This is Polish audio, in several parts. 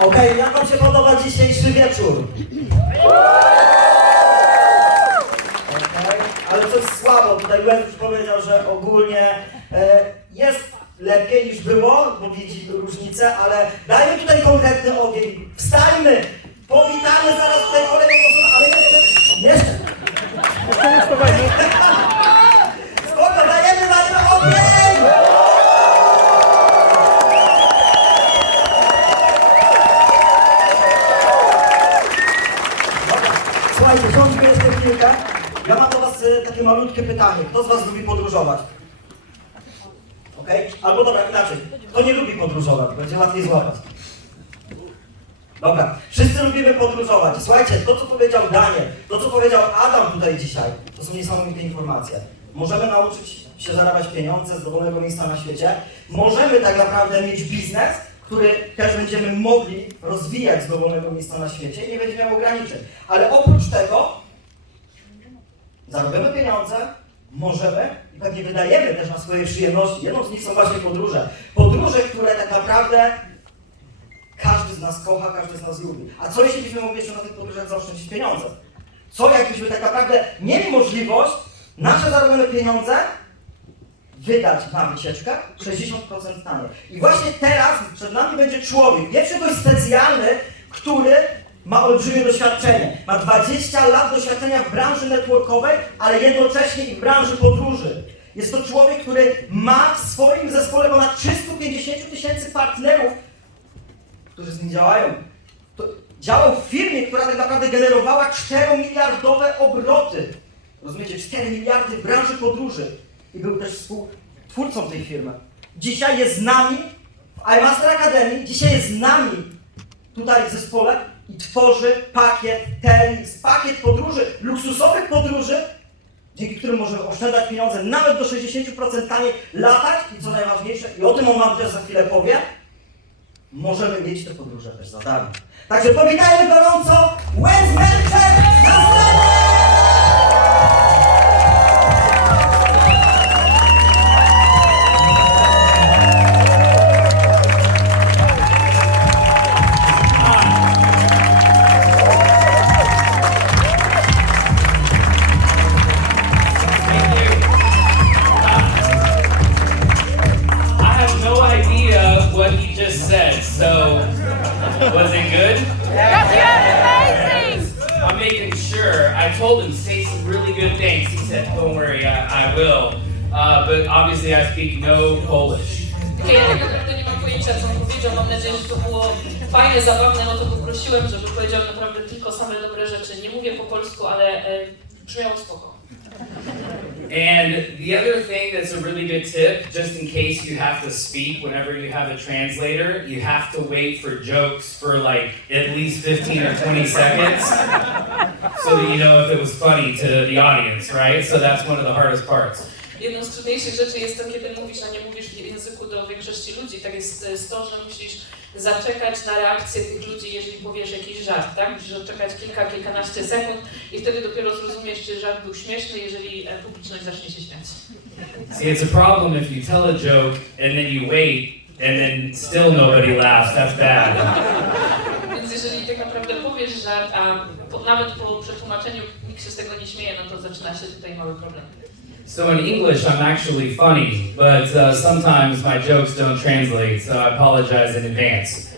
Okej, jak wam się podoba dzisiejszy wieczór? Okej, ale coś słabo, tutaj Wes już powiedział, że ogólnie jest lepiej niż było, bo widzi różnicę, ale dajmy tutaj konkretny ogień, wstańmy, powitamy zaraz tutaj kolejną osobę, ale jeszcze. Spoko, dajemy ogień! Słuchajcie, rządźmy jeszcze chwilkę. Ja mam do was takie malutkie pytanie. Kto z was lubi podróżować? Okej? Albo dobra, inaczej. Kto nie lubi podróżować? Będzie łatwiej złapać. Dobra, wszyscy lubimy podróżować. Słuchajcie, to co powiedział Daniel, to co powiedział Adam tutaj dzisiaj, to są niesamowite informacje. Możemy nauczyć się zarabiać pieniądze z dowolnego miejsca na świecie. Możemy tak naprawdę mieć biznes, który też będziemy mogli rozwijać z dowolnego miejsca na świecie i nie będzie miał ograniczeń. Ale oprócz tego zarobimy pieniądze, możemy i pewnie wydajemy też na swoje przyjemności. Jedną z nich są właśnie podróże. Podróże, które tak naprawdę każdy z nas kocha, każdy z nas lubi. A co jeśli byśmy mogli jeszcze na tych podróżach zaoszczędzić pieniądze? Co jakbyśmy tak naprawdę mieli możliwość nasze zarobione pieniądze wydać na wycieczkę 60% taniej. I właśnie teraz przed nami będzie człowiek, pierwszy gość specjalny, który ma olbrzymie doświadczenie. Ma 20 lat doświadczenia w branży networkowej, ale jednocześnie i w branży podróży. Jest to człowiek, który ma w swoim zespole ponad 350 000 partnerów, którzy z nim działają. Działał w firmie, która tak naprawdę generowała 4-miliardowe obroty. Rozumiecie? 4 miliardy w branży podróży. I był też współtwórcą tej firmy. Dzisiaj jest z nami w iMaster Academy, dzisiaj jest z nami tutaj w zespole i tworzy pakiet TLX, pakiet podróży, luksusowych podróży, dzięki którym możemy oszczędzać pieniądze nawet do 60% taniej, latać i co najważniejsze, i o tym on wam też za chwilę powie, możemy mieć te podróże też za darmo. Także powitajmy gorąco Wes Melcher na scenie! So, was it good? Amazing! I'm making sure. I told him say some really good things. He said, "Don't worry, I will." But obviously, I speak no Polish. Ja tak naprawdę nie mam pojęcia, co on powiedział. Mam nadzieję, że to było fajne, zabawne. No to poprosiłem, żeby powiedział naprawdę tylko same dobre rzeczy. Nie mówię po polsku, ale brzmiało spoko. And the other thing that's a really good tip, just in case you have to speak whenever you have a translator, you have to wait for jokes for like at least 15 or 20 seconds so that you know if it was funny to the audience, right? So that's one of the hardest parts. Jedną z trudniejszych rzeczy jest to, kiedy mówisz, a nie mówisz w języku do większości ludzi. Tak jest to, że musisz zaczekać na reakcję tych ludzi, jeżeli powiesz jakiś żart, tak? Musisz odczekać kilkanaście sekund i wtedy dopiero zrozumiesz, czy żart był śmieszny, jeżeli publiczność zacznie się śmiać. See, it's a problem if you tell a joke and then you wait and then still nobody laughs. That's bad. Więc jeżeli tak naprawdę powiesz żart, a nawet po przetłumaczeniu nikt się z tego nie śmieje, no to zaczyna się tutaj mały problem. So in English, I'm actually funny, but sometimes my jokes don't translate, so I apologize in advance.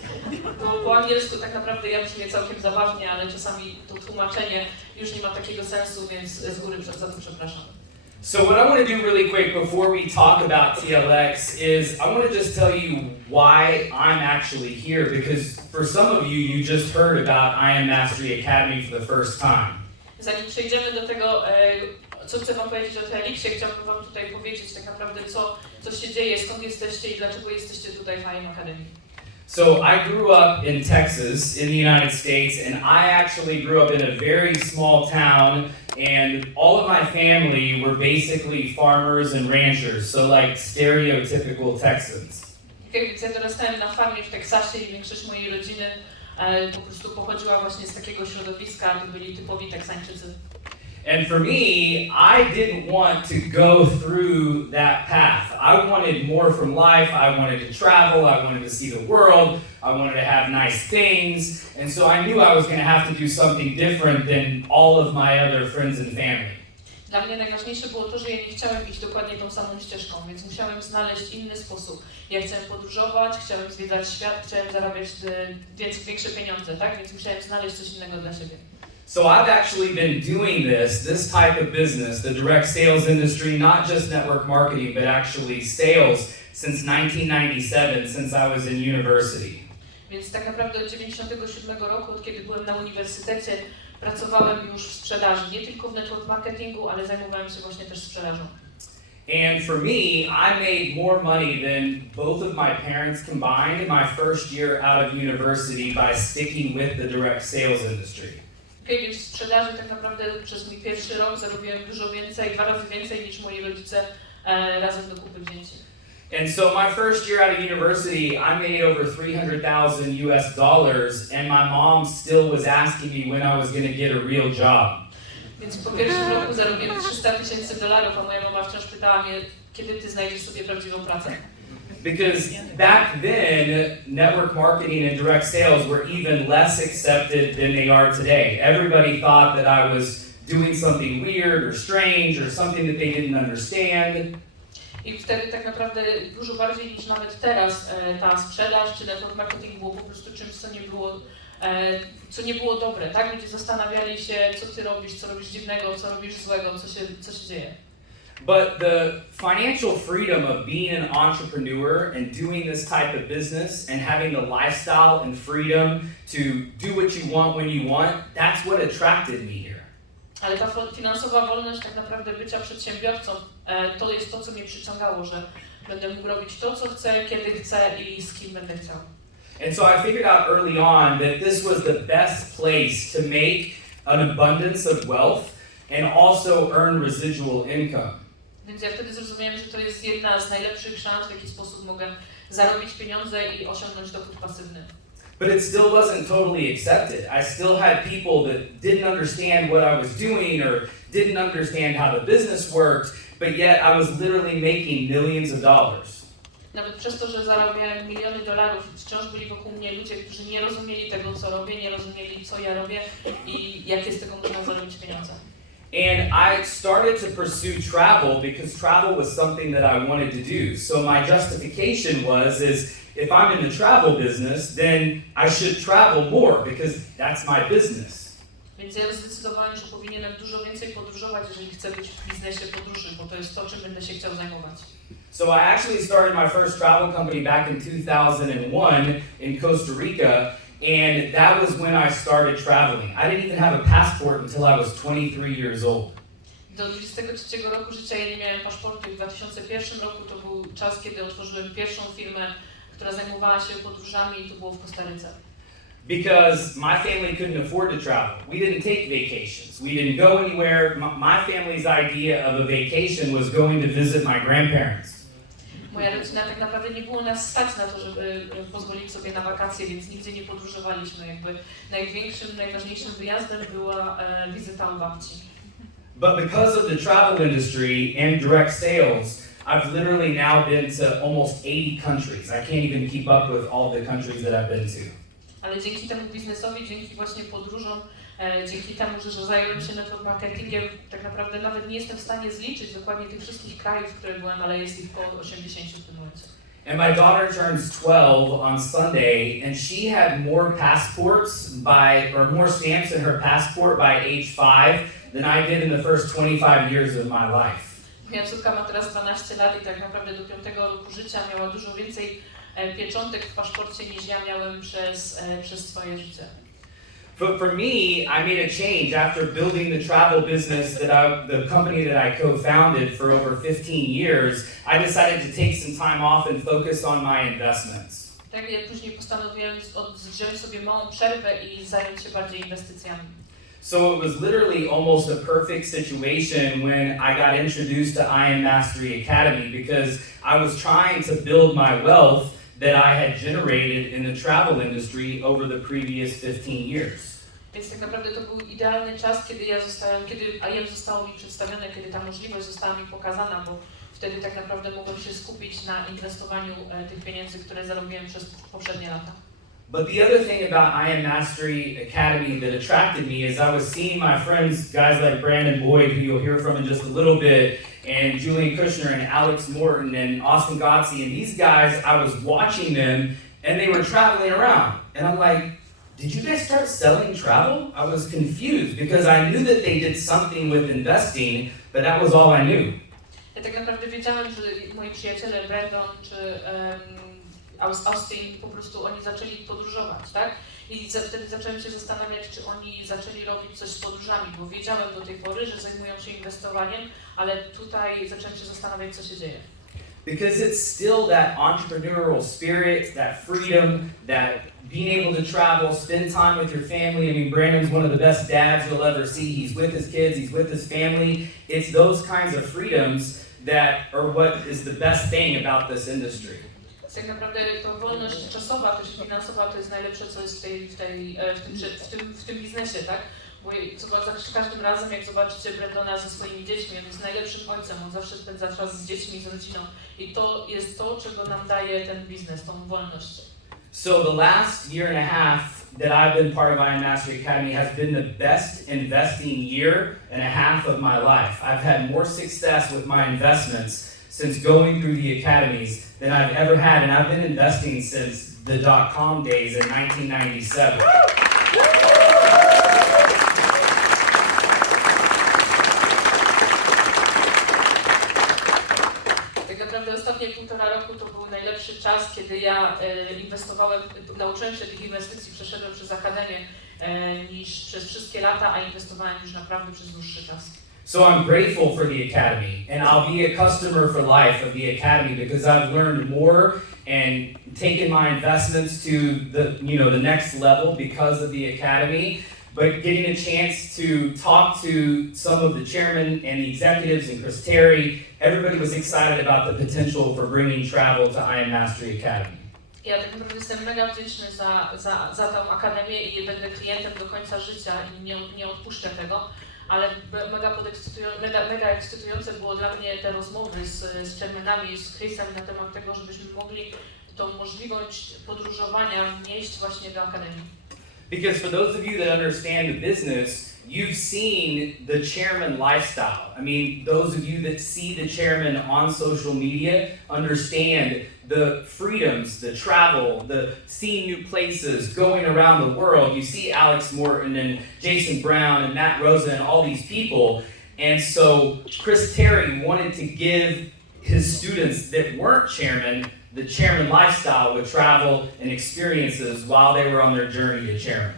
Po angielsku tak naprawdę ja brzmię całkiem zabawnie, ale czasami to tłumaczenie już nie ma takiego sensu, więc z góry za to przepraszam. So what I want to do really quick before we talk about TLX is I want to just tell you why I'm actually here, because for some of you, you just heard about I Am Mastery Academy for the first time. Zanim przejdziemy do tego, co chcę wam powiedzieć o TLX-ie, chciałbym wam tutaj powiedzieć tak naprawdę, co się dzieje, skąd jesteście i dlaczego jesteście tutaj w I Am Academy. So I grew up in Texas, in the United States, and I actually grew up in a very small town, and all of my family were basically farmers and ranchers, so like stereotypical Texans. Więc ja dorastałem na farmie w Teksasie i większość mojej rodziny po prostu pochodziła właśnie z takiego środowiska, to byli typowi Teksańczycy. And for me, I didn't want to go through that path. I wanted more from life. I wanted to travel. I wanted to see the world. I wanted to have nice things. And so I knew I was going to have to do something different than all of my other friends and family. Dla mnie najważniejsze było to, że ja nie chciałem iść dokładnie tą samą ścieżką, więc musiałem znaleźć inny sposób. Ja chciałem podróżować, chciałem zwiedzać świat, chciałem zarabiać większe pieniądze, tak? Więc musiałem znaleźć coś innego dla siebie. So I've actually been doing this type of business, the direct sales industry, not just network marketing, but actually sales since 1997, since I was in university. Więc tak naprawdę od 1997 roku, od kiedy byłem na uniwersytecie, pracowałem już w sprzedaży, nie tylko w network marketingu, ale zajmowałem się właśnie też sprzedażą. And for me, I made more money than both of my parents combined in my first year out of university by sticking with the direct sales industry. Okay, więc w sprzedaży tak naprawdę przez mój pierwszy rok zarobiłem dużo więcej, 2 razy więcej niż moi rodzice razem do kupy wzięci. And so my first year out of university, I made over $300,000 US, and my mom still was asking me when I was going to get a real job. Więc po pierwszym roku zarobiłem $300,000, a moja mama wciąż pytała mnie, kiedy ty znajdziesz sobie prawdziwą pracę. Because back then, network marketing and direct sales were even less accepted than they are today. Everybody thought that I was doing something weird or strange or something that they didn't understand. I wtedy tak naprawdę dużo bardziej niż nawet teraz ta sprzedaż czy network marketing było po prostu czymś, co nie było dobre, tak? Ludzie zastanawiali się, co ty robisz, co robisz dziwnego, co robisz złego, co się dzieje. But the financial freedom of being an entrepreneur and doing this type of business and having the lifestyle and freedom to do what you want when you want, that's what attracted me here. Ale ta finansowa wolność tak naprawdę bycia przedsiębiorcą, to jest to, co mnie przyciągało, że będę mógł robić to, co chcę, kiedy chcę i z kim będę chciał. And so I figured out early on that this was the best place to make an abundance of wealth and also earn residual income. Więc ja wtedy zrozumiałem, że to jest jedna z najlepszych szans, w jaki sposób mogę zarobić pieniądze i osiągnąć dochód pasywny. But it still wasn't totally accepted. I still had people that didn't understand what I was doing or didn't understand how the business worked, but yet I was literally making millions of dollars. Nawet przez to, że zarabiałem miliony dolarów, wciąż byli wokół mnie ludzie, którzy nie rozumieli tego, co robię, nie rozumieli, co ja robię i jakie z tego można zarobić pieniądze. And I started to pursue travel because travel was something that I wanted to do. So my justification is if I'm in the travel business, then I should travel more because that's my business. Więc ja zdecydowałem, że powinienem dużo więcej podróżować, jeżeli chcę być w biznesie podróży, bo to jest to, czym będę się chciał zajmować. So I actually started my first travel company back in 2001 in Costa Rica, and that was when I started traveling. I didn't even have a passport until I was 23 years old. Do 23 roku życia ja nie miałem paszportu i w 2001 roku to był czas, kiedy otworzyłem pierwszą firmę, która zajmowała się podróżami i to było w Kostaryce. Because my family couldn't afford to travel. We didn't take vacations. We didn't go anywhere. My family's idea of a vacation was going to visit my grandparents. Moja rodzina tak naprawdę nie było nas stać na to, żeby pozwolić sobie na wakacje, więc nigdzie nie podróżowaliśmy. Jakby najważniejszym wyjazdem była wizyta u babci. But because of the travel industry and direct sales, I've literally now been to almost 80 countries. I can't even keep up with all the countries that I've been to. Ale dzięki temu biznesowi, dzięki właśnie podróżom, dzięki temu, że zająłem się network marketingiem, tak naprawdę nawet nie jestem w stanie zliczyć dokładnie tych wszystkich krajów, w których byłem, ale jest ich około 80 w tym momencie. And my daughter turns 12 on Sunday, and she had more passports more stamps in her passport by age 5 than I did in the first 25 years of my life. Moja córka ma teraz 12 lat i tak naprawdę do 5 roku życia miała dużo więcej pieczątek w paszporcie niż ja miałem przez swoje życie. But for me, I made a change after building the travel business the company that I co-founded for over 15 years. I decided to take some time off and focus on my investments. Tak, ja później postanowiłem wziąć sobie małą przerwę i zająć się bardziej inwestycjami. So it was literally almost a perfect situation when I got introduced to IM Mastery Academy because I was trying to build my wealth that I had generated in the travel industry over the previous 15 years. Więc tak naprawdę to był idealny czas, kiedy IM zostało mi przedstawione, kiedy ta możliwość została mi pokazana, bo wtedy tak naprawdę mogłem się skupić na inwestowaniu tych pieniędzy, które zarobiłem przez poprzednie lata. But the other thing about I Am Mastery Academy that attracted me is I was seeing my friends, guys like Brandon Boyd, who you'll hear from in just a little bit, and Julian Kushner and Alex Morton and Austin Gotzi, and these guys, I was watching them and they were traveling around. And I'm like, did you guys start selling travel? I was confused because I knew that they did something with investing, but that was all I knew. Ja tak naprawdę wiedziałem, że moi przyjaciele Brandon czy Austin, po prostu oni zaczęli podróżować, tak? I wtedy zacząłem się zastanawiać, czy oni zaczęli robić coś z podróżami, bo wiedziałem do tej pory, że zajmują się inwestowaniem, ale tutaj zacząłem się zastanawiać, co się dzieje. Because it's still that entrepreneurial spirit, that freedom, that being able to travel, spend time with your family. I mean, Brandon's one of the best dads you'll ever see. He's with his kids, he's with his family. It's those kinds of freedoms that are what is the best thing about this industry. Tak naprawdę to wolność czasowa, też finansowa, to jest najlepsze, co jest w tym biznesie, tak? Bo za każdym razem, jak zobaczycie Brandona ze swoimi dziećmi, on jest najlepszym ojcem, on zawsze spędza czas z dziećmi, z rodziną. I to jest to, czego nam daje ten biznes, tą wolność. So the last year and a half that I've been part of I Am Mastery Academy has been the best investing year and a half of my life. I've had more success with my investments since going through the academies than I've ever had, and I've been investing since the dot-com days in 1997. Tak naprawdę ostatnie 1,5 roku to był najlepszy czas, kiedy ja inwestowałem, nauczyłem się tych inwestycji, przeszedłem przez akademię niż przez wszystkie lata, a inwestowałem już naprawdę przez dłuższy czas. So I'm grateful for the Academy, and I'll be a customer for life of the Academy because I've learned more and taken my investments to the next level because of the Academy. But getting a chance to talk to some of the chairmen and the executives and Chris Terry, everybody was excited about the potential for bringing travel to I Am Mastery Academy. Ja tak naprawdę jestem mega wdzięczny za tą akademię i będę klientem do końca życia i nie odpuszczę tego. Ale mega ekscytujące było dla mnie te rozmowy z chairmanami, z Chrisem na temat tego, żebyśmy mogli tą możliwość podróżowania wnieść właśnie do akademii. Because for those of you that understand the business, you've seen the chairman lifestyle. I mean, those of you that see the chairman on social media understand the freedoms, the travel, the seeing new places, going around the world. You see Alex Morton and Jason Brown and Matt Rosa and all these people. And so Chris Terry wanted to give his students that weren't chairman the chairman lifestyle with travel and experiences while they were on their journey to chairman.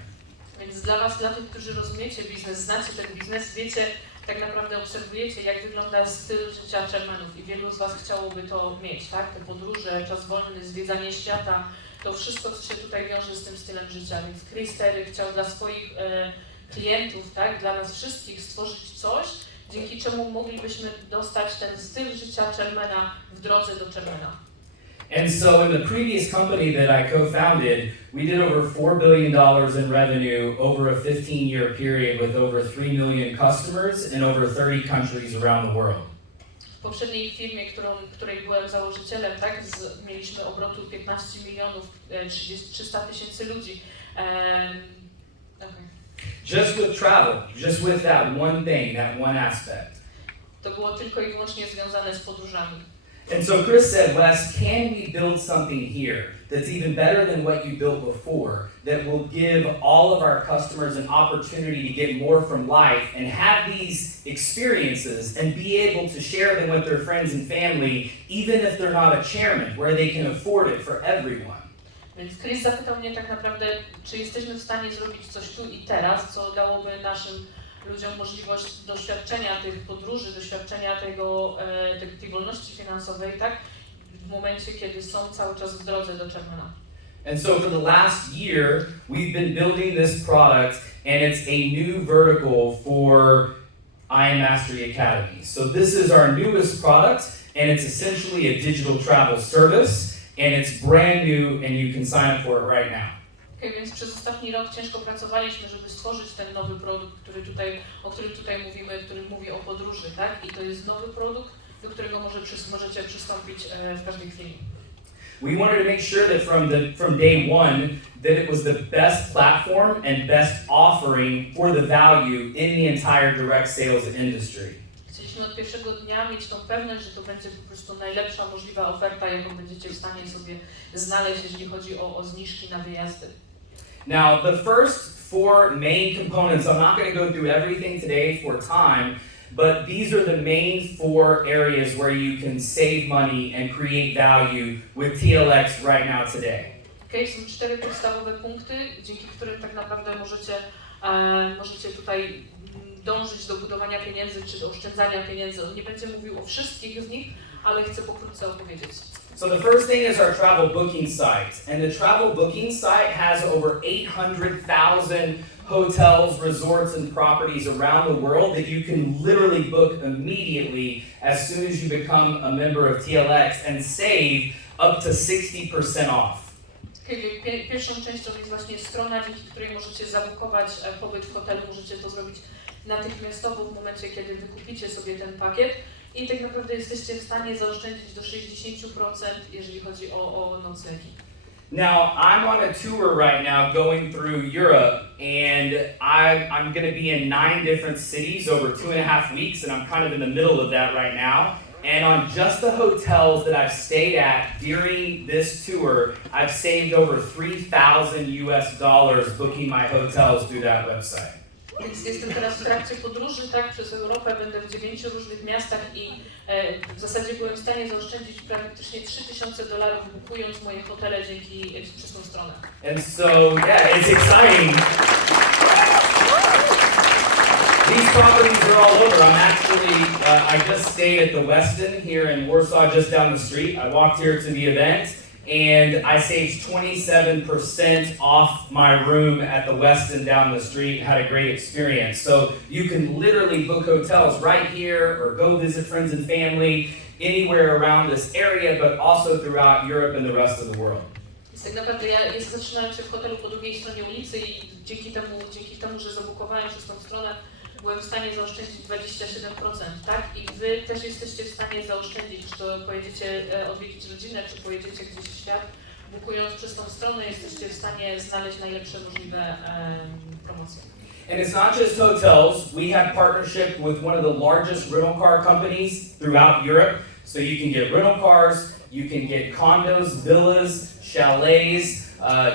Więc dla tych, którzy rozumiecie biznes, znacie ten biznes, wiecie, tak naprawdę obserwujecie, jak wygląda styl życia chairmanów i wielu z Was chciałoby to mieć, tak? Te podróże, czas wolny, zwiedzanie świata, to wszystko, co się tutaj wiąże z tym stylem życia. Więc Chris Terry chciał dla swoich klientów, tak? Dla nas wszystkich stworzyć coś, dzięki czemu moglibyśmy dostać ten styl życia chairmana w drodze do chairmana. And so in the previous company that I co-founded, we did over $4 billion in revenue over a 15-year period with over 3 million customers in over 30 countries around the world. W poprzedniej firmie, której byłem założycielem, tak, mieliśmy obrotu 15 milionów, 300 tysięcy ludzi. Just with travel, just with that one thing, that one aspect. To było tylko i wyłącznie związane z podróżami. And so Chris said, Wes, can we build something here that's even better than what you built before, that will give all of our customers an opportunity to get more from life and have these experiences and be able to share them with their friends and family, even if they're not a chairman, where they can afford it for everyone. Więc Chris zapytał mnie tak naprawdę, czy jesteśmy w stanie zrobić coś tu i teraz, co dałoby naszym ludziom możliwość doświadczenia tych podróży, doświadczenia tej wolności finansowej, tak? W momencie, kiedy są cały czas w drodze do chairmana. And so for the last year, we've been building this product, and it's a new vertical for I Am Mastery Academy. So this is our newest product, and it's essentially a digital travel service, and it's brand new, and you can sign up for it right now. Okay, więc przez ostatni rok ciężko pracowaliśmy, żeby stworzyć ten nowy produkt, o którym tutaj mówimy, który mówi o podróży, tak? I to jest nowy produkt, do którego możecie przystąpić w każdej chwili. We wanted to make sure that from day one that it was the best platform and best offering for the value in the entire direct sales industry. Chcieliśmy od pierwszego dnia mieć tą pewność, że to będzie po prostu najlepsza możliwa oferta, jaką będziecie w stanie sobie znaleźć, jeżeli chodzi o zniżki na wyjazdy. Now, the first four main components, I'm not going to go through everything today for time, but these are the main four areas where you can save money and create value with TLX right now today. Okay, są 4 podstawowe punkty, dzięki którym tak naprawdę możecie tutaj dążyć do budowania pieniędzy czy do oszczędzania pieniędzy. On nie będzie mówił o wszystkich z nich, ale chcę pokrótce opowiedzieć. So the first thing is our travel booking site. And the travel booking site has over 800,000 hotels, resorts, and properties around the world that you can literally book immediately as soon as you become a member of TLX and save up to 60% off. Pierwszą częścią jest właśnie strona, dzięki której możecie zabukować pobyt w hotelu. Możecie to zrobić natychmiastowo w momencie, kiedy wykupicie sobie ten pakiet i tak naprawdę jesteście w stanie zaoszczędzić do 60%, jeżeli chodzi o noclegi. Now, I'm on a tour right now going through Europe, and I'm going to be in 9 different cities over 2.5 weeks, and I'm kind of in the middle of that right now. And on just the hotels that I've stayed at during this tour, I've saved over $3,000 booking my hotels through that website. Więc jestem teraz w trakcie podróży, tak, przez Europę, będę w 9 różnych miastach i w zasadzie byłem w stanie zaoszczędzić praktycznie $3,000 bukując moje hotele przez tą stronę. And so, yeah, it's exciting. These properties are all over. I'm actually, I just stayed at the Westin here in Warsaw, just down the street. I walked here to the event, and I saved 27% off my room at the Westin down the street. Had a great experience. So you can literally book hotels right here, or go visit friends and family anywhere around this area, but also throughout Europe and the rest of the world. Tak naprawdę ja zaczynałem się w hotelu po drugiej stronie ulicy i dzięki temu, że zabukowałem przez tą stronę, byłem w stanie zaoszczędzić 27%, tak? I wy też jesteście w stanie zaoszczędzić, czy to pojedziecie odwiedzić rodzinę, czy pojedziecie gdzieś w świat, bukując przez tą stronę, jesteście w stanie znaleźć najlepsze możliwe promocje. And it's not just hotels. We have partnership with one of the largest rental car companies throughout Europe. So you can get rental cars, you can get condos, villas, chalets.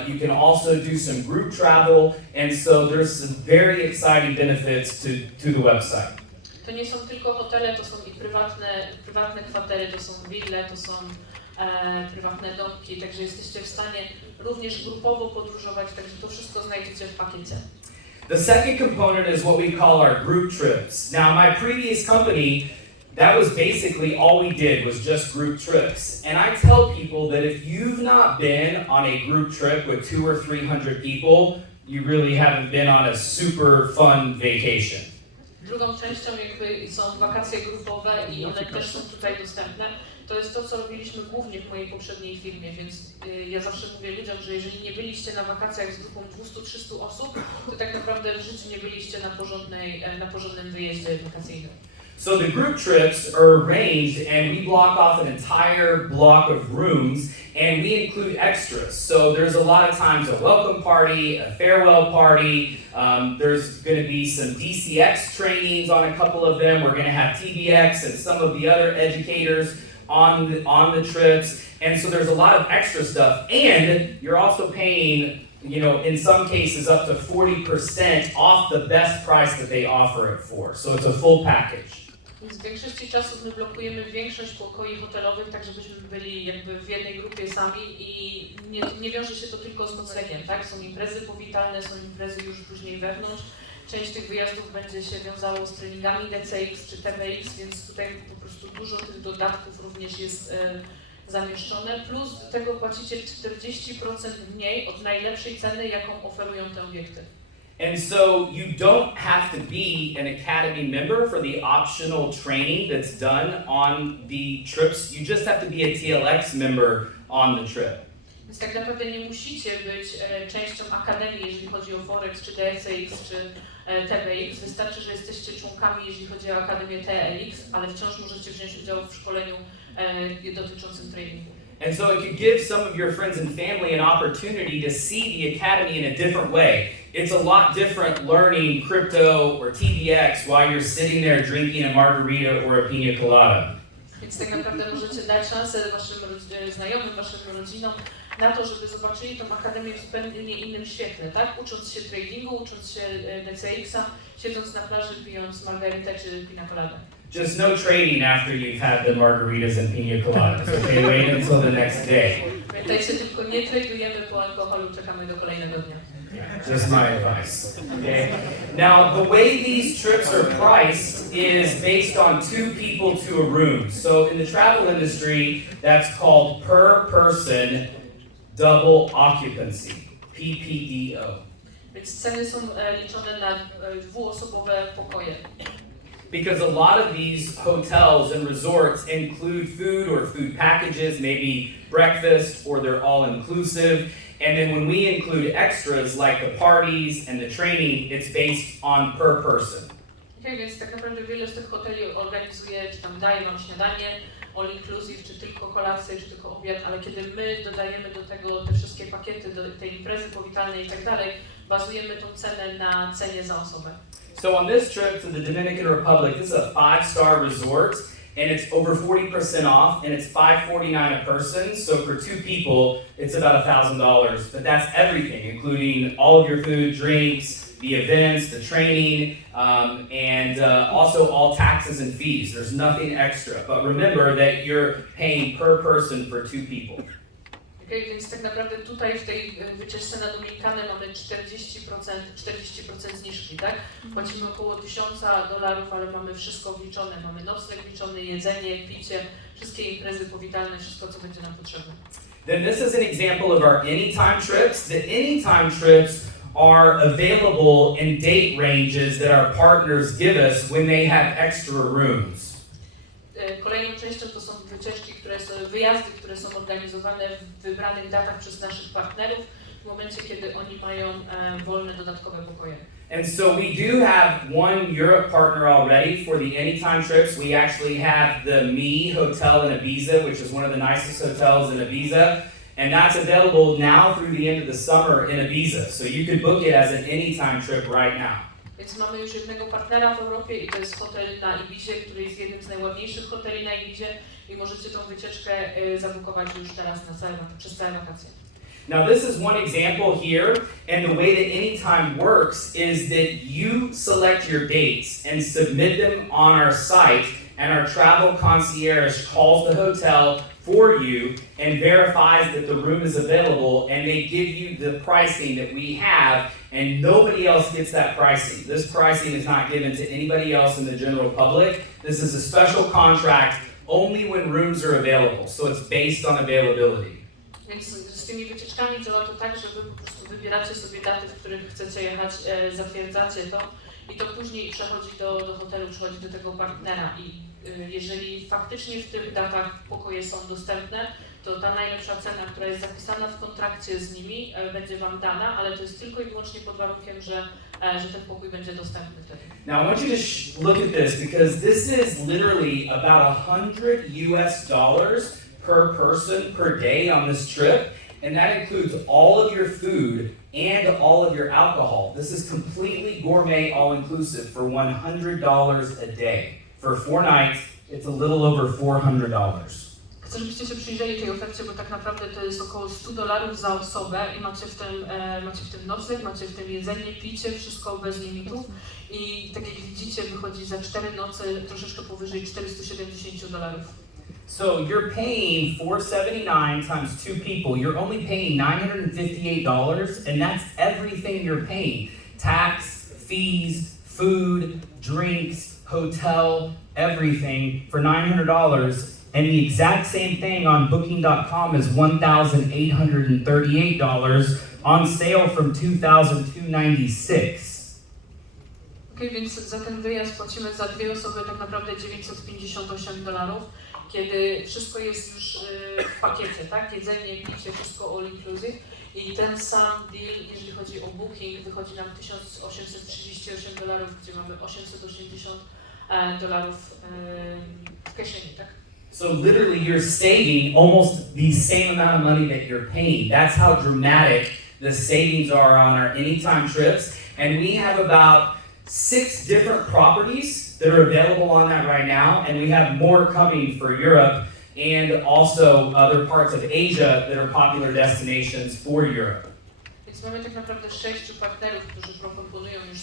You can also do some group travel, and so there's some very exciting benefits to the website. To nie są tylko hotele, to są i prywatne kwatery, to są wille, to są prywatne domki, także jesteście w stanie również grupowo podróżować, także to wszystko znajdziecie w pakiecie. The second component is what we call our group trips. Now, my previous company, that was basically all we did was just group trips. And I tell people that if you've not been on a group trip with 200 or 300 people, you really haven't been on a super fun vacation. Drugą częścią jakby są wakacje grupowe i one też są tutaj dostępne. To jest to, co robiliśmy głównie w mojej poprzedniej firmie, więc ja zawsze mówię ludziom, że jeżeli nie byliście na wakacjach z grupą 200-300 osób, to tak naprawdę w życiu nie byliście na porządnym wyjeździe wakacyjnym. So the group trips are arranged, and we block off an entire block of rooms, and we include extras. So there's a lot of times a welcome party, a farewell party. There's going to be some DCX trainings on a couple of them. We're going to have TBX and some of the other educators on the trips. And so there's a lot of extra stuff, and you're also paying, you know, in some cases up to 40% off the best price that they offer it for. So it's a full package. W większości czasu my blokujemy większość pokoi hotelowych, tak żebyśmy byli jakby w jednej grupie sami i nie wiąże się to tylko z noclegiem, tak? Są imprezy powitalne, są imprezy już później wewnątrz. Część tych wyjazdów będzie się wiązało z treningami DCX czy TBX, więc tutaj po prostu dużo tych dodatków również jest zamieszczone, plus do tego płacicie 40% mniej od najlepszej ceny, jaką oferują te obiekty. And so you don't have to be an Academy member for the optional training that's done on the trips. You just have to be a TLX member on the trip. Więc tak naprawdę nie musicie być częścią akademii, jeżeli chodzi o Forex, czy DCX, czy TBX. Wystarczy, że jesteście członkami, jeżeli chodzi o Akademię TLX, ale wciąż możecie wziąć udział w szkoleniu dotyczącym tradingu. And so it could give some of your friends and family an opportunity to see the academy in a different way. It's a lot different learning crypto or TLX while you're sitting there drinking a margarita or a pina colada. Więc tak naprawdę możecie dać szansę waszym znajomym, waszym rodzinom na to, żeby zobaczyli tą akademię w zupełnie innym świetle, tak? Ucząc się tradingu, ucząc się DCX-a, siedząc na plaży, pijąc margaritę czy pina coladę. Just no trading after you've had the margaritas and pina coladas. Okay, wait until the next day. Pamiętajcie, tylko nie tradujemy po alkoholu, czekamy do kolejnego dnia. Just my advice. Okay. Now, the way these trips are priced is based on 2 people to a room. So in the travel industry, that's called per person double occupancy, PPDO. Więc ceny są liczone na dwuosobowe pokoje. Because a lot of these hotels and resorts include food or food packages, maybe breakfast, or they're all inclusive. And then when we include extras like the parties and the training, it's based on per person. Okay, więc tak naprawdę wiele z tych hoteli organizuje, czy tam daje wam śniadanie, all inclusive, czy tylko kolację, czy tylko obiad, ale kiedy my dodajemy do tego te wszystkie pakiety, do tej imprezy powitalnej i tak dalej, bazujemy tą cenę na cenie za osobę. So on this trip to the Dominican Republic, this is a 5-star resort, and it's over 40% off, and it's $549 a person. So for 2 people, it's about $1,000. But that's everything, including all of your food, drinks, the events, the training, and also all taxes and fees. There's nothing extra. But remember that you're paying per person for 2 people. Okay, więc tak naprawdę tutaj w tej wycieczce na Dominikanę mamy 40% zniżki, tak? Płacimy około $1000, ale mamy wszystko wliczone. Mamy nocleg wliczony, jedzenie, picie, wszystkie imprezy powitalne, wszystko co będzie nam potrzebne. Then this is an example of our anytime trips. The anytime trips are available in date ranges that our partners give us when they have extra rooms. Kolejną częścią to są wyjazdy, które są organizowane w wybranych datach przez naszych partnerów w momencie, kiedy oni mają wolne dodatkowe pokoje. And so we do have one Europe partner already for the anytime trips. We actually have the Me Hotel in Ibiza, which is one of the nicest hotels in Ibiza. And that's available now through the end of the summer in Ibiza. So you could book it as an anytime trip right now. Więc mamy już jednego partnera w Europie i to jest hotel na Ibizie, który jest jednym z najładniejszych hoteli na Ibizie i możecie tą wycieczkę zabukować już teraz przez całe wakacje. Now this is one example here, and the way that anytime works is that you select your dates and submit them on our site, and our travel concierge calls the hotel for you and verifies that the room is available, and they give you the pricing that we have, and nobody else gets that pricing. This pricing is not given to anybody else in the general public. This is a special contract only when rooms are available, so it's based on availability. Więc z tymi wycieczkami działa to tak, że wy po prostu wybieracie sobie daty, w których chcecie jechać, zatwierdzacie to i to później przechodzi do hotelu, przechodzi do tego partnera i jeżeli faktycznie w tych datach pokoje są dostępne, to ta najlepsza cena, która jest zapisana w kontrakcie z nimi, będzie wam dana, ale to jest tylko i wyłącznie pod warunkiem, że ten pokój będzie dostępny wtedy. Now I want you to look at this because this is literally about $100 per person per day on this trip, and that includes all of your food and all of your alcohol. This is completely gourmet, all-inclusive for $100 a day. For 4 nights, it's a little over $400. Chcę, żebyście się przyjrzeli tej ofercie, bo tak naprawdę to jest około $100 za osobę i macie w tym nocleg, macie w tym jedzenie, picie, wszystko bez limitów i tak jak widzicie wychodzi za 4 noce troszeczkę powyżej $470. So you're paying $479 times 2 people. You're only paying $958, and that's everything you're paying. Tax, fees, food, drinks, hotel, everything for $900. And the exact same thing on Booking.com is $1,838 on sale from $2,296. Okej, więc za ten wyjazd płacimy za 2 osoby tak naprawdę $958 kiedy wszystko jest już w pakiecie, tak? Jedzenie, picie, wszystko all inclusive. I ten sam deal, jeżeli chodzi o booking, wychodzi nam $1838, gdzie mamy $880 w kieszeni, tak? So literally you're saving almost the same amount of money that you're paying. That's how dramatic the savings are on our anytime trips. And we have about 6 different properties that are available on that right now. And we have more coming for Europe and also other parts of Asia that are popular destinations for Europe. Więc mamy tak naprawdę 6 partnerów, którzy proponują już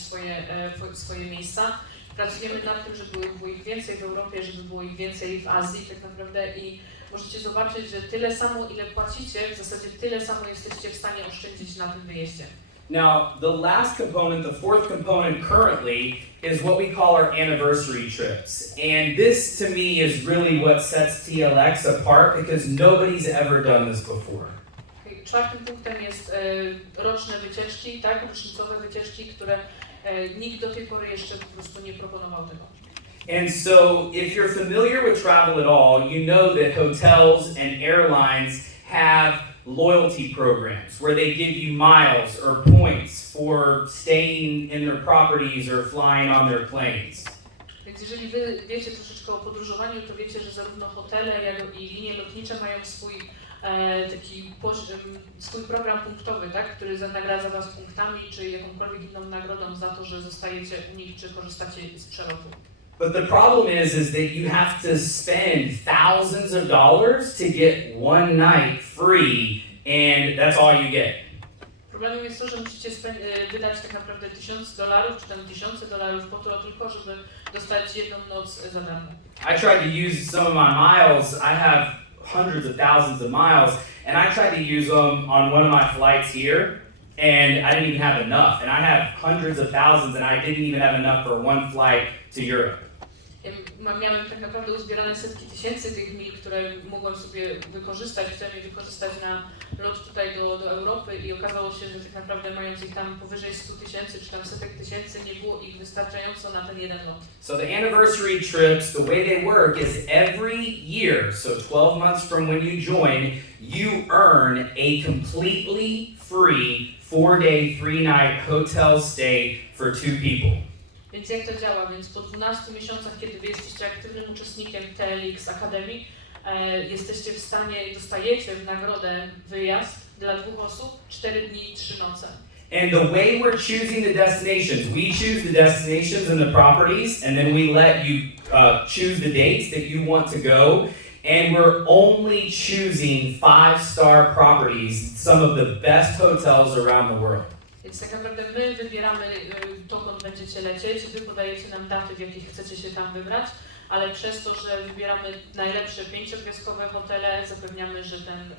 swoje miejsca. Pracujemy nad tym, żeby było ich więcej w Europie, żeby było ich więcej w Azji tak naprawdę i możecie zobaczyć, że tyle samo ile płacicie, w zasadzie tyle samo jesteście w stanie oszczędzić na tym wyjeździe. Now, the last component, the fourth component currently, is what we call our anniversary trips. And this, to me, is really what sets TLX apart because nobody's ever done this before. Czwartym punktem jest roczne wycieczki, tak, rocznicowe wycieczki, które nikt do tej pory jeszcze po prostu nie proponował tego. And so, if you're familiar with travel at all, you know that hotels and airlines have loyalty programs where they give you miles or points for staying in their properties or flying on their planes. Więc jeżeli wy wiecie troszeczkę o podróżowaniu, to wiecie, że zarówno hotele, jak i linie lotnicze mają swój swój program punktowy, tak, który nagradza was punktami czy jakąkolwiek inną nagrodą za to, że zostajecie u nich czy korzystacie z przelotu. But the problem is that you have to spend thousands of dollars to get one night free, and that's all you get. Problemem jest to, że musicie wydać tak naprawdę $1000 czy tam $1000 po to tylko, żeby dostać jedną noc za darmo. I tried to use some of my miles. I have hundreds of thousands of miles, and I tried to use them on one of my flights here, and I didn't even have enough. And I have hundreds of thousands, and I didn't even have enough for one flight to Europe. Miałem tak naprawdę uzbierane setki tysięcy tych mil, które mogłem sobie wykorzystać, chciałem je wykorzystać na lot tutaj do Europy i okazało się, że tak naprawdę mając ich tam powyżej 100 000 czy tam setek tysięcy, nie było ich wystarczająco na ten jeden lot. So the anniversary trips, the way they work is every year, so 12 months from when you join, you earn a completely free 4-day, 3-night hotel stay for 2 people. Więc jak to działa? Więc po 12 miesiącach, kiedy wy jesteście aktywnym uczestnikiem TLX Akademii, jesteście w stanie, dostajecie w nagrodę wyjazd dla 2 osób, 4 dni, 3 noce. And the way we're choosing the destinations, we choose the destinations and the properties, and then we let you choose the dates that you want to go. And we're only choosing 5-star properties, some of the best hotels around the world. Więc tak naprawdę my wybieramy dokąd będziecie lecieć, wy podajecie nam daty, w jakich chcecie się tam wybrać, ale przez to, że wybieramy najlepsze 5-gwiazdkowe hotele, zapewniamy, że ten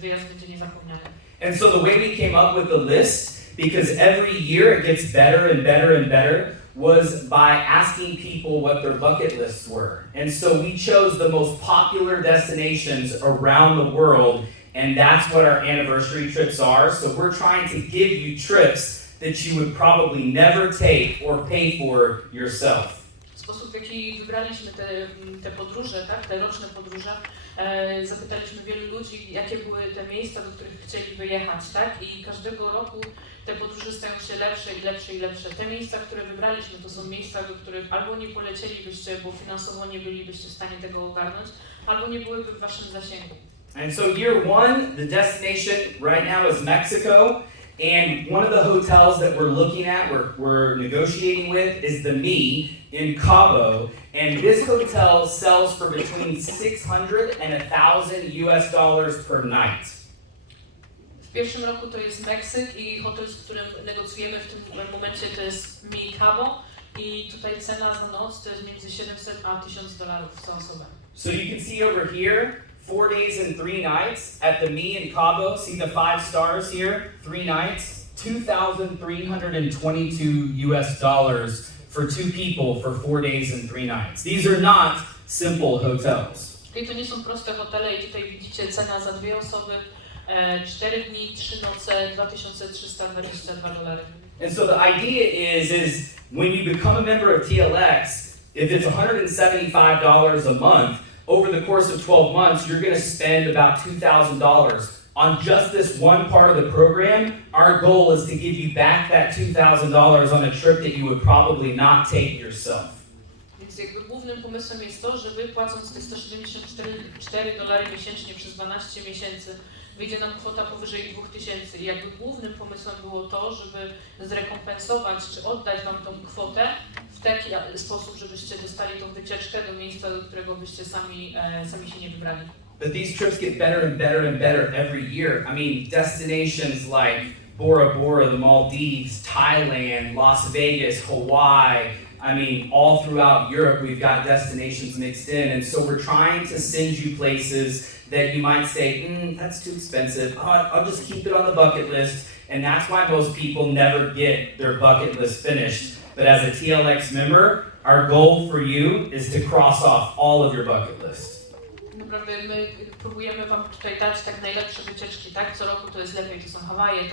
wyjazd będzie niezapomniany. And so the way we came up with the list, because every year it gets better and better and better, was by asking people what their bucket lists were. And so we chose the most popular destinations around the world. And that's what our anniversary trips are. So we're trying to give you trips that you would probably never take or pay for yourself. Sposób, w jaki wybraliśmy te podróże, tak, te roczne podróże, zapytaliśmy wielu ludzi, jakie były te miejsca, do których chcieli wyjechać, tak? I każdego roku te podróże stają się lepsze i lepsze i lepsze. Te miejsca, które wybraliśmy, to są miejsca, do których albo nie polecielibyście, bo finansowo nie bylibyście w stanie tego ogarnąć, albo nie byłyby w waszym zasięgu. And so year 1, the destination right now is Mexico, and one of the hotels that we're looking at, we're negotiating with, is the Me in Cabo, and this hotel sells for between $600 and $1,000 per night. W pierwszym roku to jest Meksyk i hotel, z którym negocjujemy w tym momencie, to jest Me Cabo i tutaj cena za noc to jest między $700 a $1,000 za osobę. So you can see over here, 4 days and 3 nights at the Me in Cabo. See the 5 stars here? 3 nights, $2,322 for 2 people for 4 days and 3 nights. These are not simple hotels. I to nie są proste hotele i tutaj widzicie cena za 2 osoby, 4 dni, 3 noce, $2,322. And so the idea is when you become a member of TLX, if it's $175 a month, over the course of 12 months, you're going to spend about $2,000 on just this one part of the program. Our goal is to give you back that $2,000 on a trip that you would probably not take yourself. Więc jakby głównym pomysłem jest to, że wy płacąc tych $174 miesięcznie przez 12 miesięcy, wyjdzie nam kwota powyżej 2000 i jakby głównym pomysłem było to, żeby zrekompensować czy oddać wam tą kwotę w taki sposób, żebyście dostali tą wycieczkę do miejsca, do którego byście sami się nie wybrali. But these trips get better and better and better every year. I mean, destinations like Bora Bora, the Maldives, Thailand, Las Vegas, Hawaii. I mean, all throughout Europe, we've got destinations mixed in. And so we're trying to send you places that you might say, that's too expensive. I'll just keep it on the bucket list. And that's why most people never get their bucket list finished. But as a TLX member, our goal for you is to cross off all of your bucket list. Naprawdę my próbujemy wam tutaj dać tak najlepsze wycieczki, tak? Co roku to jest lepiej, to są Hawaje,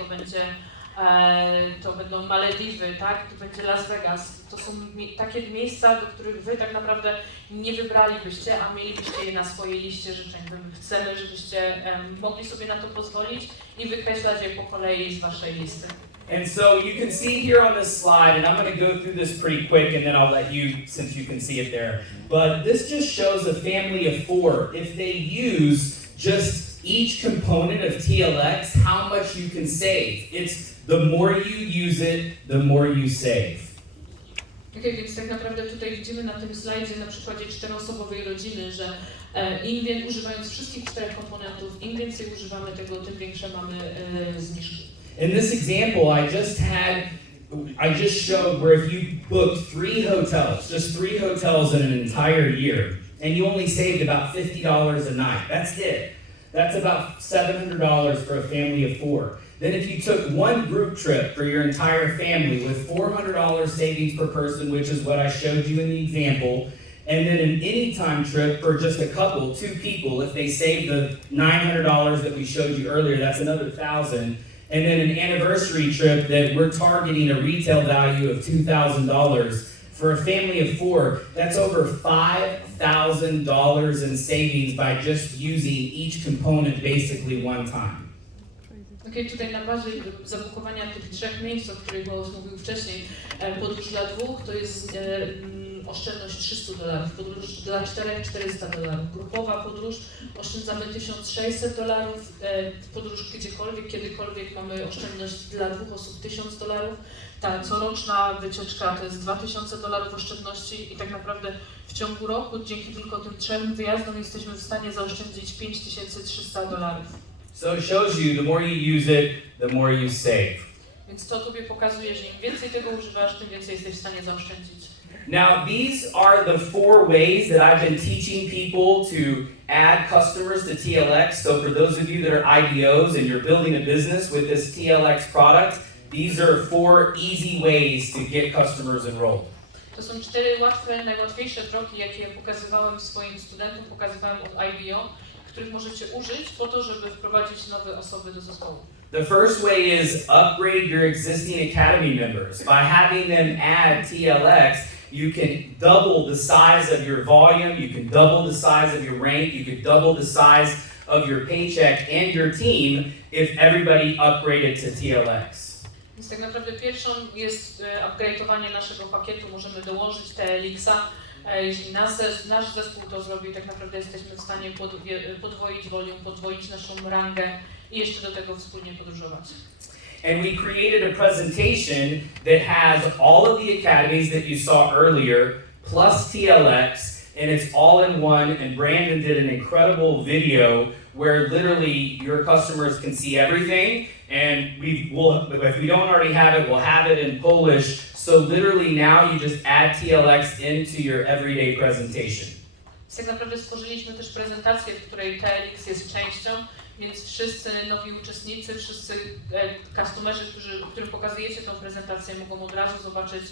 to będą Malediwy, tak? To będzie Las Vegas. To są takie miejsca, do których wy tak naprawdę nie wybralibyście, a mielibyście je na swojej liście życzeń. My chcemy, żebyście mogli sobie na to pozwolić i wykreślać je po kolei z waszej listy. And so you can see here on this slide, and I'm going to go through this pretty quick, and then I'll let you, since you can see it there. But this just shows a family of 4. If they use just each component of TLX, how much you can save. It's the more you use it, the more you save. Okej, więc tak naprawdę tutaj widzimy na tym slajdzie na przykładzie 4-osobowej rodziny, że używając wszystkich 4 komponentów, im więcej używamy tego, tym większe mamy zniżki. In this example, I just showed where if you booked 3 hotels, just 3 hotels in an entire year, and you only saved about $50 a night. That's it. That's about $700 for a family of 4. Then if you took one group trip for your entire family with $400 savings per person, which is what I showed you in the example, and then an anytime trip for just a couple, 2 people, if they saved the $900 that we showed you earlier, that's another $1,000. And then an anniversary trip that we're targeting a retail value of $2,000 for a family of 4, that's over $5,000 in savings by just using each component basically one time. Okej, tutaj na bazie zabukowania tych 3 miejsc, o których Wes mówił wcześniej, podróż dla 2 to jest oszczędność $300, podróż dla 4 $400, grupowa podróż oszczędzamy $1,600, podróż gdziekolwiek, kiedykolwiek mamy oszczędność dla 2 osób $1,000, ta coroczna wycieczka to jest $2,000 oszczędności i tak naprawdę w ciągu roku dzięki tylko tym 3 wyjazdom jesteśmy w stanie zaoszczędzić $5,300. So it shows you the more you use it, the more you save. Więc to tobie pokazuje, że im więcej tego używasz, tym więcej jesteś w stanie zaoszczędzić. Now, these are the 4 ways that I've been teaching people to add customers to TLX. So for those of you that are IDOs and you're building a business with this TLX product, these are 4 easy ways to get customers enrolled. To są 4 najłatwiejsze drogi, jakie pokazywałem swoim studentom, pokazywałem od IDO, których możecie użyć po to, żeby wprowadzić nowe osoby do zespołu. The first way is upgrade your existing Academy members. By having them add TLX, you can double the size of your volume, you can double the size of your rank, you can double the size of your paycheck and your team if everybody upgraded to TLX. Więc tak naprawdę pierwszą jest upgrade'owanie naszego pakietu, możemy dołożyć TLX-a. Jeśli nasz zespół to zrobi, tak naprawdę jesteśmy w stanie podwoić volume, podwoić naszą rangę i jeszcze do tego wspólnie podróżować. And we created a presentation that has all of the academies that you saw earlier, plus TLX, and it's all in one, and Brandon did an incredible video where literally your customers can see everything, and if we don't already have it, we'll have it in Polish, so literally now you just add TLX into your everyday presentation. Tak naprawdę stworzyliśmy też prezentację, w której TLX jest częścią, więc wszyscy nowi uczestnicy, wszyscy customerzy, którym pokazujecie tę prezentację, mogą od razu zobaczyć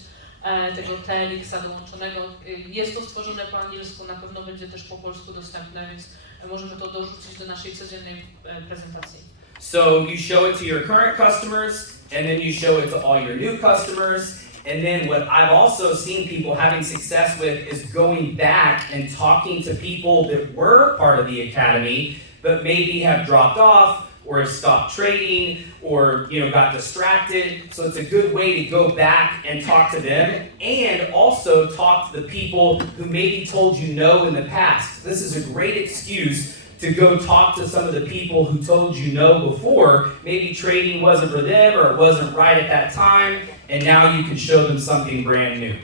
tego TLX-a dołączonego. Jest to stworzone po angielsku, na pewno będzie też po polsku dostępne, więc możemy to dorzucić do naszej codziennej prezentacji. So you show it to your current customers, and then you show it to all your new customers, And then what I've also seen people having success with is going back and talking to people that were part of the academy, but maybe have dropped off or have stopped trading or got distracted. So it's a good way to go back and talk to them and also talk to the people who maybe told you no in the past. This is a great excuse to go talk to some of the people who told you no before. Maybe trading wasn't for them or it wasn't right at that time, and now you can show them something brand new.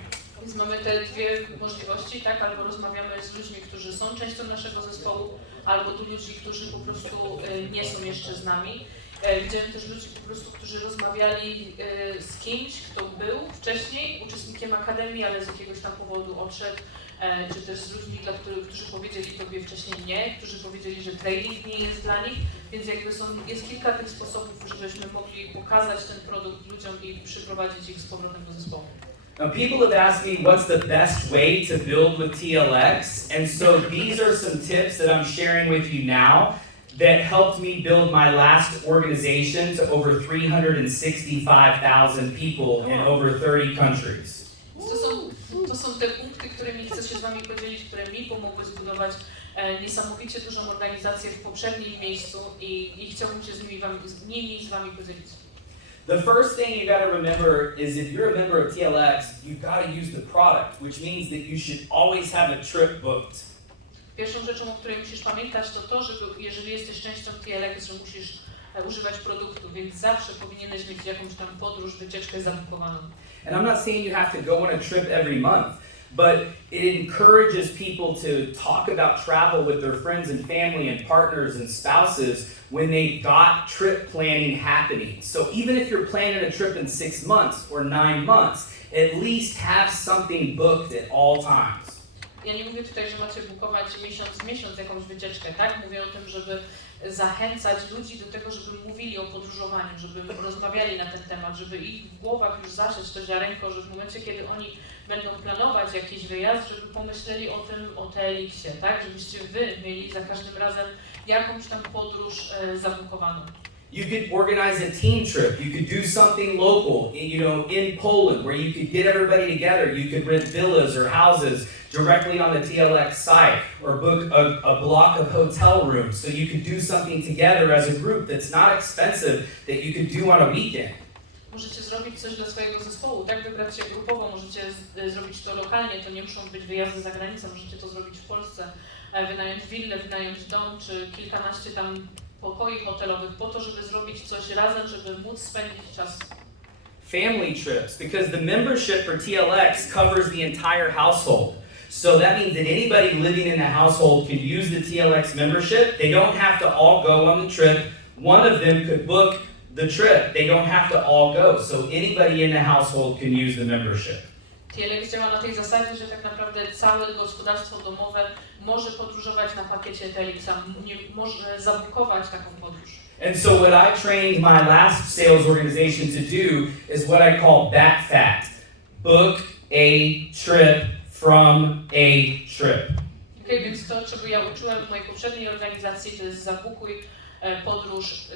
Więc mamy te dwie możliwości, tak? Albo rozmawiamy z ludźmi, którzy są częścią naszego zespołu, albo do ludzi, którzy po prostu nie są jeszcze z nami. Widziałem też ludzi po prostu, którzy rozmawiali z kimś, kto był wcześniej uczestnikiem akademii, ale z jakiegoś tam powodu odszedł, czy też z ludźmi, którzy powiedzieli tobie wcześniej nie, którzy powiedzieli, że trading nie jest dla nich, więc jakby jest kilka tych sposobów, żebyśmy mogli pokazać ten produkt ludziom i przyprowadzić ich z powrotem do zespołu. Now, people have asked me what's the best way to build with TLX, and so these are some tips that I'm sharing with you now that helped me build my last organization to over 365,000 people in over 30 countries. To są te punkty, którymi chcę się z wami podzielić, które mi pomogły zbudować niesamowicie dużą organizację w poprzednim miejscu i chciałbym się nimi z wami podzielić. The first thing you got to remember is if you're a member of TLX, you've got to use the product, which means that you should always have a trip booked. Pierwszą rzeczą, o której musisz pamiętać, to, że jeżeli jesteś częścią TLX, że musisz używać produktu, więc zawsze powinieneś mieć jakąś tam podróż, wycieczkę zabukowaną. And I'm not saying you have to go on a trip every month, but it encourages people to talk about travel with their friends and family and partners and spouses when they've got trip planning happening. So even if you're planning a trip in 6 months or 9 months, at least have something booked at all times. Ja nie mówię tutaj, że macie bukować miesiąc w miesiąc jakąś wycieczkę, tak? Mówię o tym, żeby zachęcać ludzi do tego, żeby mówili o podróżowaniu, żeby rozmawiali na ten temat, żeby ich w głowach już zaszedł to ziarenko, że w momencie, kiedy oni będą planować jakiś wyjazd, żeby pomyśleli o tym, o TLX-ie, tak? Żebyście wy mieli za każdym razem jakąś tam podróż zabukowaną. You could organize a team trip. You could do something local, in Poland, where you could get everybody together. You could rent villas or houses directly on the TLX site, or book a block of hotel rooms. So you could do something together as a group that's not expensive that you could do on a weekend. Możecie zrobić coś dla swojego zespołu, tak? Wybrać się grupowo, możecie zrobić to lokalnie, to nie muszą być wyjazdy za granicę, możecie to zrobić w Polsce, wynająć willę, wynająć dom, czy kilkanaście tam pokoi hotelowych po to, żeby zrobić coś razem, żeby móc spędzić czas. Family trips, because the membership for TLX covers the entire household. So that means that anybody living in the household can use the TLX membership. They don't have to all go on the trip. One of them could book the trip. They don't have to all go. So anybody in the household can use the membership. TLX działa na tej zasadzie, że tak naprawdę całe gospodarstwo domowe może podróżować na pakiecie TLX-a, może zabukować taką podróż. And so what I trained my last sales organization to do is what I call back fat. Book a trip from a trip. Okay, więc to, czego ja uczyłem w mojej poprzedniej organizacji, to jest bukuj podróż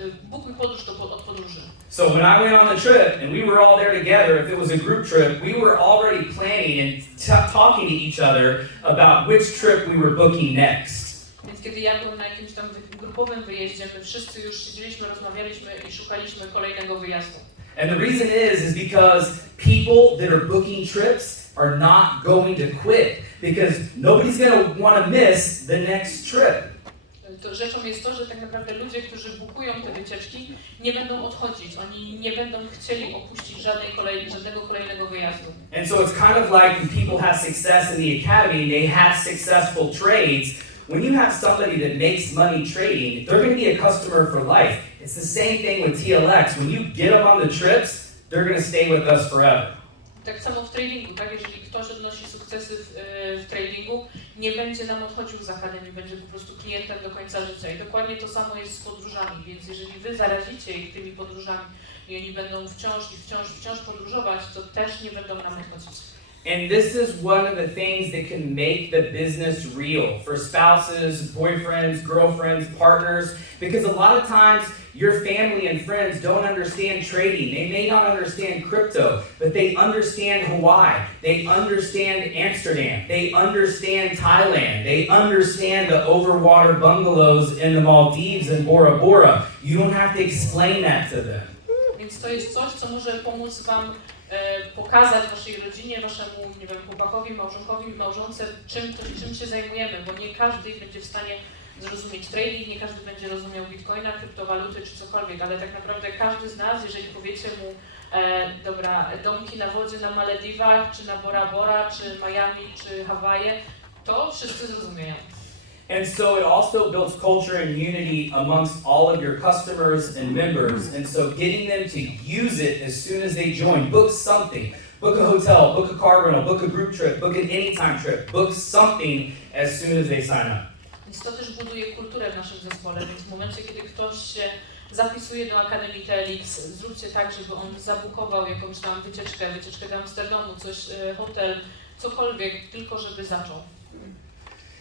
od podróży. So when I went on the trip and we were all there together, if it was a group trip, we were already planning and talking to each other about which trip we were booking next. Więc kiedy ja byłem na jakimś tam grupowym wyjeździe, my wszyscy już siedzieliśmy, rozmawialiśmy i szukaliśmy kolejnego wyjazdu. And the reason is because people that are booking trips are not going to quit because nobody's going to want to miss the next trip. To rzeczą jest to, że tak naprawdę ludzie, którzy bukują te wycieczki, nie będą odchodzić. Oni nie będą chcieli opuścić żadnego kolejnego wyjazdu. And so it's kind of like when people have success in the academy, they have successful trades. When you have somebody that makes money trading, they're going to be a customer for life. It's the same thing with TLX. When you get them on the trips, they're going to stay with us forever. Tak samo w tradingu, tak? Jeżeli ktoś odnosi sukcesy w tradingu, nie będzie nam odchodził z akademii, będzie po prostu klientem do końca życia. I dokładnie to samo jest z podróżami, więc jeżeli wy zarazicie ich tymi podróżami i oni będą wciąż podróżować, to też nie będą nam odchodzić. And this is one of the things that can make the business real for spouses, boyfriends, girlfriends, partners, because a lot of times your family and friends don't understand trading. They may not understand crypto, but they understand Hawaii. They understand Amsterdam. They understand Thailand. They understand the overwater bungalows in the Maldives and Bora Bora. You don't have to explain that to them. Więc to jest coś, co może pomóc wam pokazać waszej rodzinie, waszemu, nie wiem, chłopakowi, małżonkowi, małżonce, czym się zajmujemy, bo nie każdy będzie w stanie zrozumieć trading, nie każdy będzie rozumiał bitcoina, kryptowaluty czy cokolwiek, ale tak naprawdę każdy z nas, jeżeli powiecie mu, dobra, domki na wodzie na Malediwach, czy na Bora Bora, czy Miami, czy Hawaje, to wszyscy zrozumieją. And so it also builds culture and unity amongst all of your customers and members. And so getting them to use it as soon as they join, book something, book a hotel, book a car rental, book a group trip, book an anytime trip, book something as soon as they sign up. Więc to też buduje kulturę w naszym zespole, więc w momencie, kiedy ktoś się zapisuje do Akademii TLX, zróbcie tak, żeby on zabukował jakąś tam wycieczkę do Amsterdamu, coś, hotel, cokolwiek, tylko żeby zaczął.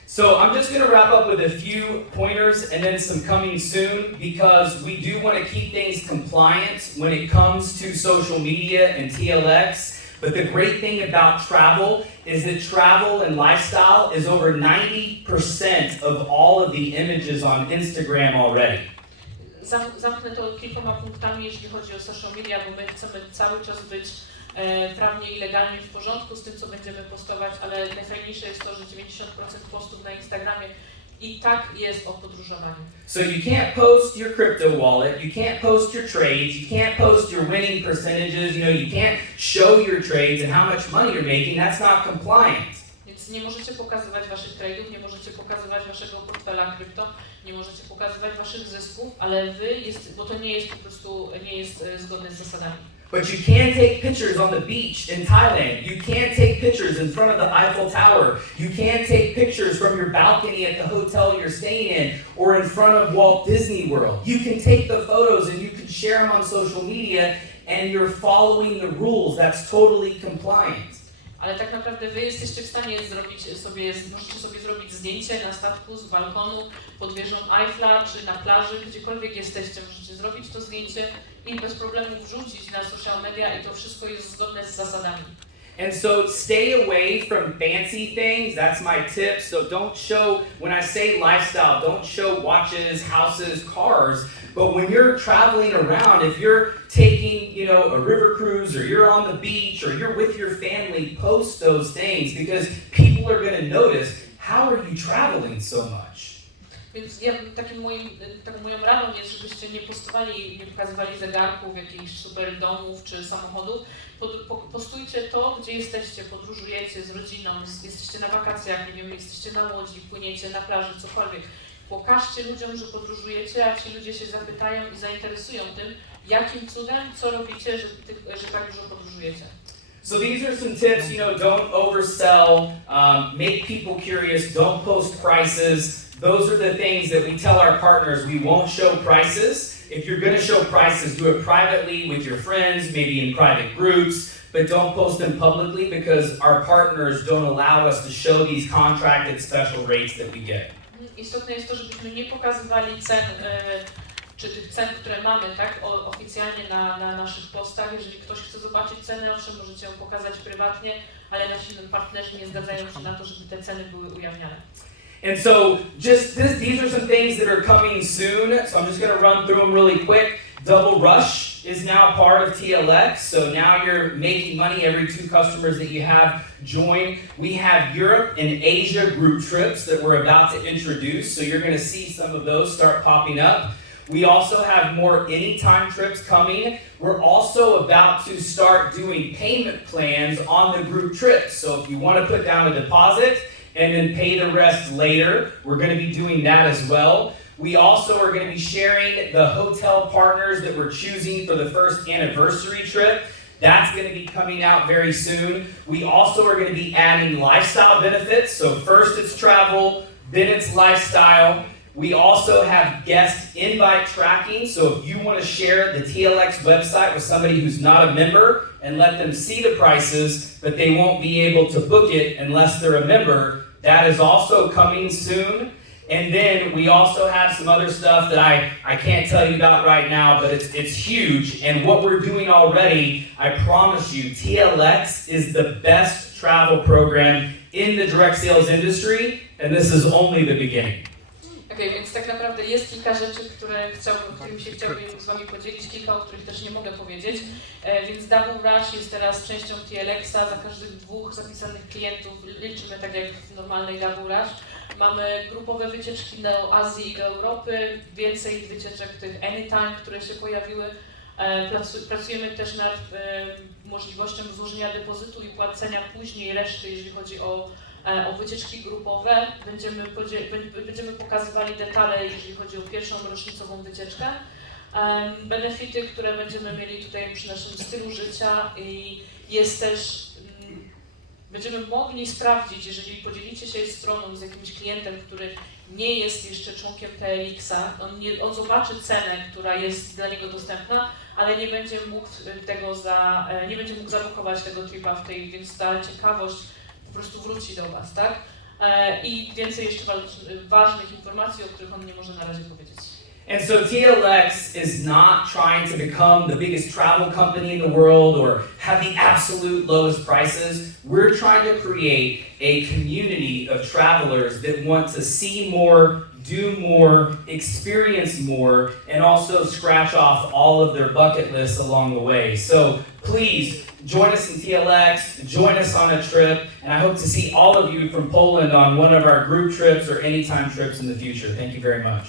So I'm just going to wrap up with a few pointers and then some coming soon, because we do want to keep things compliant when it comes to social media and TLX. But the great thing about travel is that travel and lifestyle is over 90% of all of the images on Instagram already. Zamknę to kilkoma punktami, jeśli chodzi o social media, bo my chcemy cały czas być prawnie i legalnie w porządku z tym, co będziemy postować, ale najfajniejsze jest to, że 90% postów na Instagramie i tak jest o podróżowaniu. So you can't post your crypto wallet, you can't post your trades, you can't post your winning percentages, you can't show your trades and how much money you're making. That's not compliant. Więc nie możecie pokazywać waszych trade'ów, nie możecie pokazywać waszego portfela krypto, nie możecie pokazywać waszych zysków, ale bo to nie jest po prostu, nie jest zgodne z zasadami. But you can take pictures on the beach in Thailand. You can take pictures in front of the Eiffel Tower. You can take pictures from your balcony at the hotel you're staying in or in front of Walt Disney World. You can take the photos and you can share them on social media and you're following the rules. That's totally compliant. Ale tak naprawdę wy jesteście w stanie możecie sobie zrobić zdjęcie na statku z balkonu pod wieżą Eiffla czy na plaży, gdziekolwiek jesteście, możecie zrobić to zdjęcie i bez problemu wrzucić na social media i to wszystko jest zgodne z zasadami. And so stay away from fancy things. That's my tip. So don't show, when I say lifestyle, don't show watches, houses, cars. But when you're traveling around, if you're taking, a river cruise or you're on the beach or you're with your family, post those things because people are going to notice, how are you traveling so much? Więc taką moją radą jest, żebyście nie pokazywali zegarków, jakichś super domów czy samochodów. Postujcie to, gdzie jesteście, podróżujecie z rodziną, jesteście na wakacjach, nie wiem, jesteście na łodzi, płyniecie na plaży, cokolwiek. Pokażcie ludziom, że podróżujecie, a ci ludzie się zapytają i zainteresują tym, jakim cudem, co robicie, że tak dużo podróżujecie. So these are some tips, don't oversell, make people curious, don't post prices. Those are the things that we tell our partners. We won't show prices. If you're going to show prices, do it privately with your friends, maybe in private groups, but don't post them publicly because our partners don't allow us to show these contracted special rates that we get. Istotne jest to, żebyśmy nie pokazywali cen, czy tych cen, które mamy, tak, oficjalnie na naszych postach. Jeżeli ktoś chce zobaczyć ceny, owszem, możecie ją pokazać prywatnie, ale nasi partnerzy nie zgadzają się na to, żeby te ceny były ujawniane. And so these are some things that are coming soon. So I'm just going to run through them really quick. Double Rush is now part of TLX. So now you're making money every 2 customers that you have join. We have Europe and Asia group trips that we're about to introduce. So you're going to see some of those start popping up. We also have more anytime trips coming. We're also about to start doing payment plans on the group trips. So if you want to put down a deposit and then pay the rest later, we're going to be doing that as well. We also are going to be sharing the hotel partners that we're choosing for the first anniversary trip. That's going to be coming out very soon. We also are going to be adding lifestyle benefits. So first it's travel, then it's lifestyle, We also have guest invite tracking, so if you want to share the TLX website with somebody who's not a member and let them see the prices, but they won't be able to book it unless they're a member, that is also coming soon. And then we also have some other stuff that I can't tell you about right now, but it's huge. And what we're doing already, I promise you, TLX is the best travel program in the direct sales industry, and this is only the beginning. Okej, więc tak naprawdę jest kilka rzeczy, którymi się chciałbym z Wami podzielić, kilka, o których też nie mogę powiedzieć. Więc Double Rush jest teraz częścią TLX-a, za każdych 2 zapisanych klientów liczymy tak jak w normalnej Double Rush. Mamy grupowe wycieczki do Azji i do Europy, więcej wycieczek tych Anytime, które się pojawiły. Pracujemy też nad możliwością złożenia depozytu i płacenia później reszty, jeżeli chodzi o wycieczki grupowe. Będziemy pokazywali detale, jeżeli chodzi o pierwszą rocznicową wycieczkę. Benefity, które będziemy mieli tutaj przy naszym stylu życia i jest też, będziemy mogli sprawdzić, jeżeli podzielicie się stroną z jakimś klientem, który nie jest jeszcze członkiem TLX-a, on zobaczy cenę, która jest dla niego dostępna, ale nie będzie mógł zablokować tego tripa więc ta ciekawość po prostu wróci do Was, tak? I więcej jeszcze ważnych informacji, o których on nie może na razie powiedzieć. And so TLX is not trying to become the biggest travel company in the world or have the absolute lowest prices. We're trying to create a community of travelers that want to see more, do more, experience more, and also scratch off all of their bucket lists along the way. So please join us in TLX, join us on a trip, and I hope to see all of you from Poland on one of our group trips or anytime trips in the future. Thank you very much.